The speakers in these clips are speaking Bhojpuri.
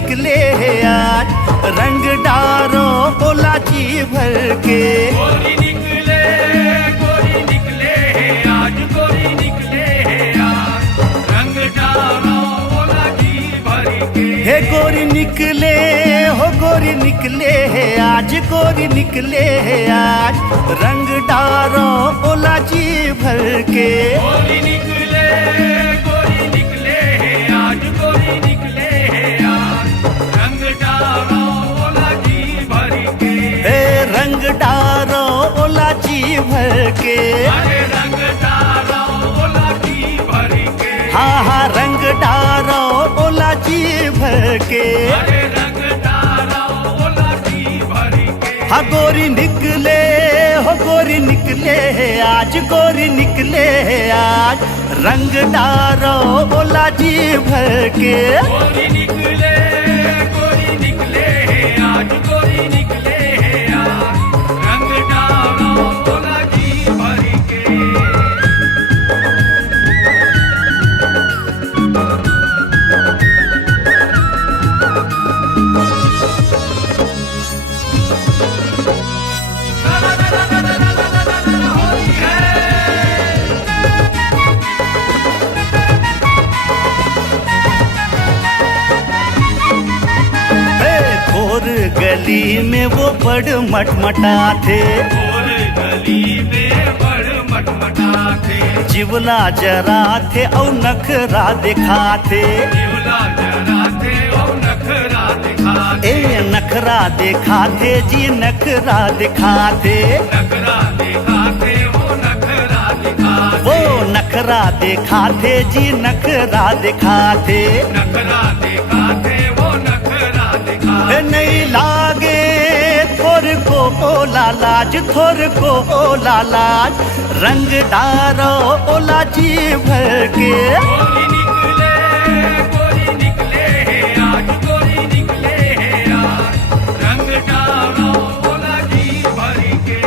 निकले है आज, रंग डारो ओला जी भर के। गोरी निकले है आज, गोरी निकले है आज, रंग डारो ओला जी भर के। हे गोरी निकले हो गोरी निकले है आज, गोरी निकले है आज, रंग डारो ओला जी भर के। गोरी निकले है आज, गोरी निकले है आज, रंग डारो ओला जी भर के। हे रंग डारो ओला जी भर के। अरे रंग डारो ओला जी भर के। हाँ हाँ रंग डारो ओला जी भर के। अरे रंग डारो ओला जी भर के। हाँ गोरी निकले हो गोरी निकले है आज, गोरी निकले है आज, रंग डारो ओला जी भर के। गोरी निकले है आज, गोरी निकले है आज, रंग डारो ओला जी भर के। होली है। हे घोर गली में वो बड़ मटमटा थे, और गली में बड़ मटमटा थे। जिवला जरा थे और नखरा दिखा थे। जीवला जरा थे और नखरा दिखाते। ए नखरा दिखा थे जी नखरा दिखा थे। नखरा दिखाते वो नखरा दिखाते। वो नखरा दिखा थे जी नखरा दिखा थे। नखरा दिखाते वो नखरा दिखाते। हे नहीं लागे थोर को ओला लाज, थोर को ओला लाज, रंग डारो ओला जी भर के। गोरी निकले है आज, गोरी निकले है आज, रंग डारो ओला जी भर के।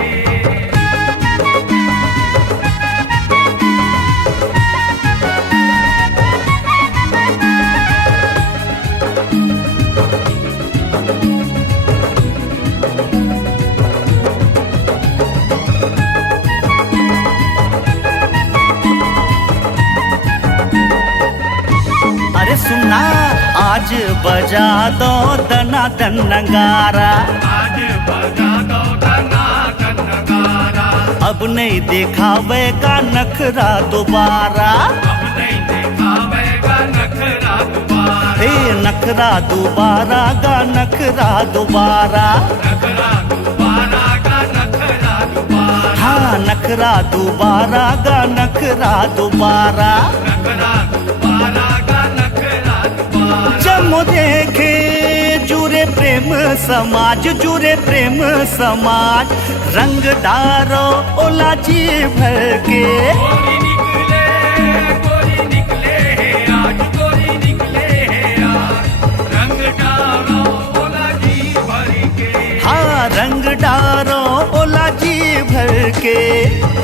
अरे सुनना आज बजा दो दना दन नगारा, आज बजा दो दना दन नगारा। अब नहीं दिखावेगा नखरा दोबारा। अब नहीं दिखावेगा नखरा दोबारा। हे नखरा दोबारा गा नखरा दोबारा। नखरा दोबारा का नखरा दोबारा। हाँ नखरा दोबारा गा नखरा दोबारा। नखरा दोबारा का नखरा दोबारा। जम देखे जुरे प्रेम समाज, जुरे प्रेम समाज, रंग डारो ओला जी भर के। गोरी निकले है आज, गोरी निकले है आज, रंग डारो ओला जी भर के। हाँ रंग डारो ओला जी भर के।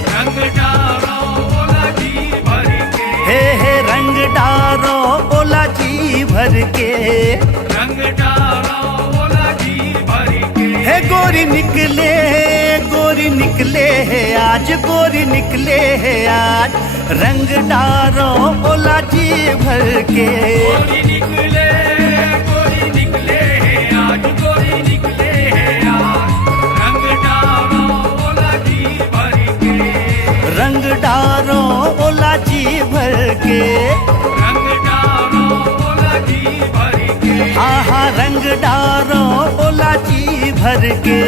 रंग डारो ओला जी भर के। हे रंग डारो ओला जी भर के। रंग डारो ओला जी भर के। हे गोरी निकले है आज, गोरी निकले है आज, रंग डारो ओला जी भर के। गोरी निकले है आज, गोरी निकले है आज, रंग डारो ओला जी भर के। रंग डारो ओला जी भर के। रंग डारो ओला जी भर के। हाँ हाँ रंग डारो ओला जी भर के।